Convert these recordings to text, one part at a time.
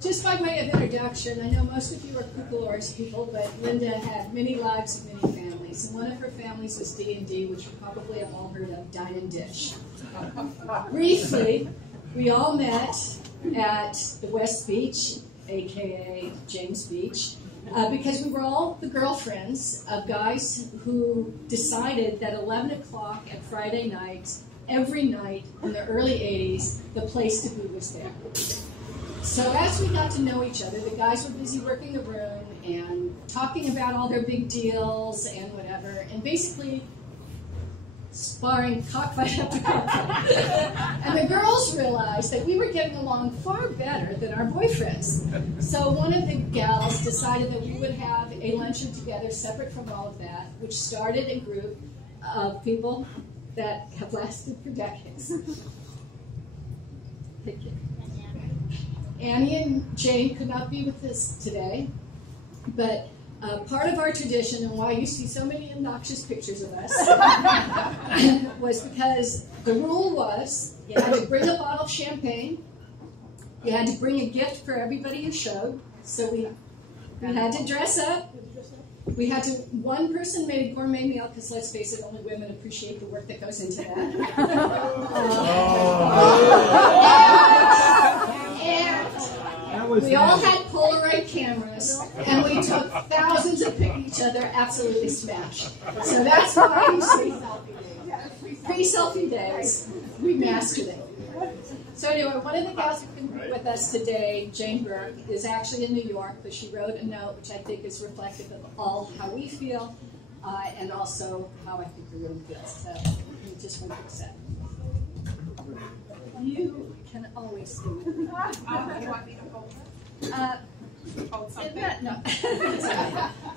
Just by way of introduction, I know most of you are Cucalores people, but Linda had many lives and many families. And one of her families was D&D, which you probably have all heard of, Dine and Dish. Briefly, we all met at the West Beach, a.k.a. James Beach, because we were all the girlfriends of guys who decided that 11 o'clock at Friday nights, every night in the early 80s, the place to be was there. So as we got to know each other, the guys were busy working the room and talking about all their big deals and whatever, and basically sparring cockfight after cockfight. And the girls realized that we were getting along far better than our boyfriends. So one of the gals decided that we would have a luncheon together separate from all of that, which started a group of people that have lasted for decades. Thank you. Annie and Jane could not be with us today, but part of our tradition and why you see so many obnoxious pictures of us was because the rule was you had to bring a bottle of champagne, you had to bring a gift for everybody who showed, so we had to dress up. We had to, one person made a gourmet meal, because let's face it, only women appreciate the work that goes into that. And we all had Polaroid cameras, and we took thousands of pictures of each other absolutely smashed. So that's why you see pre-selfie days, we mastered it. So anyway, one of the gals who can be with us today, Jane Burke, is actually in New York, but she wrote a note which I think is reflective of all how we feel and also how I think the room feels. So we just want to accept. You can always see me. You want me to hold something? No.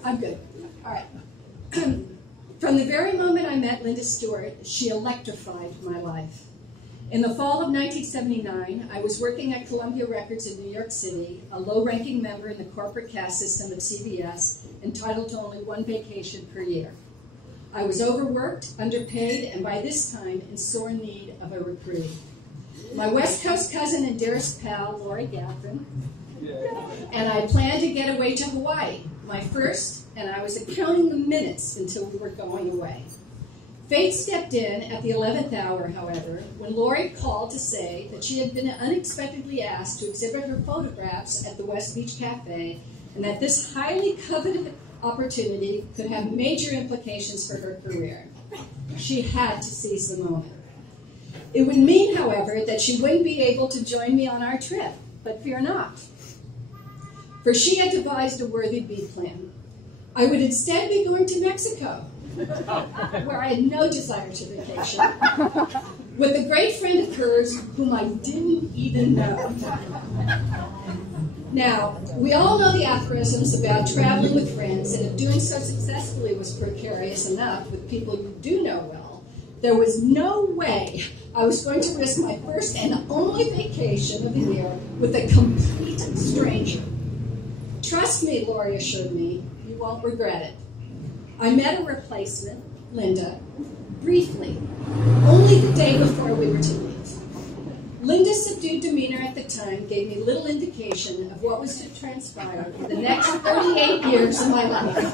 I'm good. All right. From the very moment I met Linda Stewart, she electrified my life. In the fall of 1979, I was working at Columbia Records in New York City, a low-ranking member in the corporate cash system of CBS, entitled to only one vacation per year. I was overworked, underpaid, and by this time in sore need of a reprieve. My West Coast cousin and dearest pal, Lori Gaffin, and I planned to get away to Hawaii, my first, and I was counting the minutes until we were going away. Fate stepped in at the 11th hour, however, when Lori called to say that she had been unexpectedly asked to exhibit her photographs at the West Beach Cafe, and that this highly coveted opportunity could have major implications for her career. She had to seize the moment. It would mean, however, that she wouldn't be able to join me on our trip, but fear not. For she had devised a worthy B plan. I would instead be going to Mexico, where I had no desire to vacation, with a great friend of hers whom I didn't even know. Now, we all know the aphorisms about traveling with friends, and if doing so successfully was precarious enough with people you do know well, there was no way I was going to risk my first and only vacation of the year with a complete stranger. Trust me, Lori assured me, you won't regret it. I met a replacement, Linda, briefly, only the day before we were to leave. Linda's subdued demeanor at the time gave me little indication of what was to transpire for the next 38 years of my life.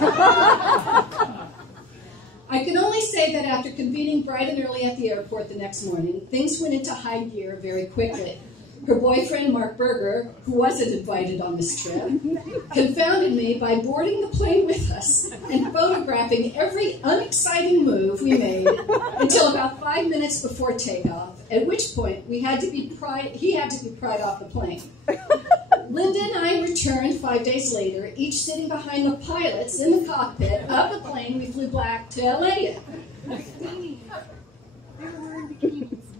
I can only say that after convening bright and early at the airport the next morning, things went into high gear very quickly. Her boyfriend, Mark Berger, who wasn't invited on this trip, confounded me by boarding the plane with us and photographing every unexciting move we made until about 5 minutes before takeoff, at which point he had to be pried off the plane. Linda and I returned 5 days later, each sitting behind the pilots in the cockpit of the plane we flew back to LA in.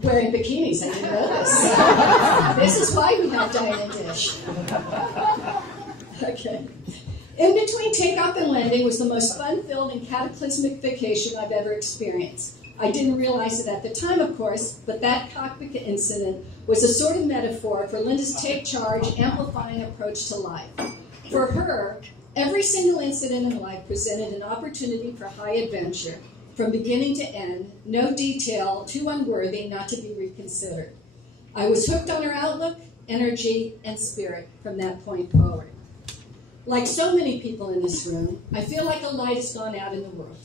Wearing bikinis, I didn't know this. This is why we have Diane and Dish. Okay. In between takeoff and landing was the most fun-filled and cataclysmic vacation I've ever experienced. I didn't realize it at the time, of course, but that cockpit incident was a sort of metaphor for Linda's take-charge, amplifying approach to life. For her, every single incident in life presented an opportunity for high adventure, from beginning to end, no detail too unworthy not to be reconsidered. I was hooked on her outlook, energy, and spirit from that point forward. Like so many people in this room, I feel like a light has gone out in the world.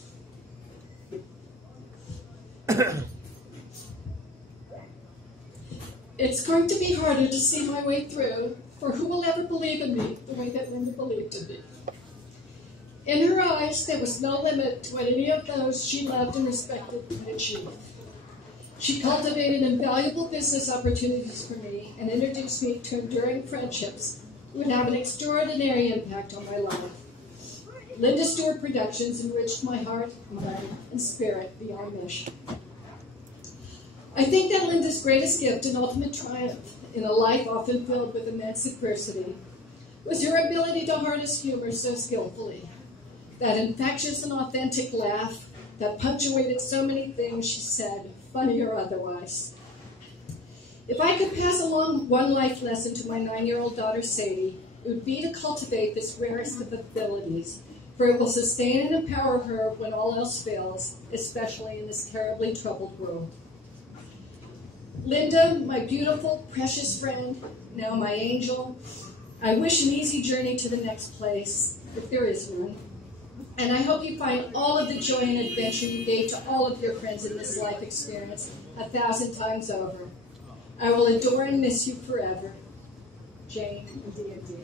It's going to be harder to see my way through, for who will ever believe in me the way that Linda believed in me? In her eyes, there was no limit to what any of those she loved and respected could achieve. She cultivated invaluable business opportunities for me and introduced me to enduring friendships that would have an extraordinary impact on my life. Linda Stewart Productions enriched my heart, mind, and spirit beyond measure. I think that Linda's greatest gift and ultimate triumph in a life often filled with immense adversity was her ability to harness humor so skillfully. That infectious and authentic laugh that punctuated so many things she said, funny or otherwise. If I could pass along one life lesson to my 9-year-old daughter Sadie, it would be to cultivate this rarest of abilities, for it will sustain and empower her when all else fails, especially in this terribly troubled world. Linda, my beautiful, precious friend, now my angel, I wish an easy journey to the next place, if there is one. And I hope you find all of the joy and adventure you gave to all of your friends in this life experience 1,000 times over. I will adore and miss you forever. Jane and D&D.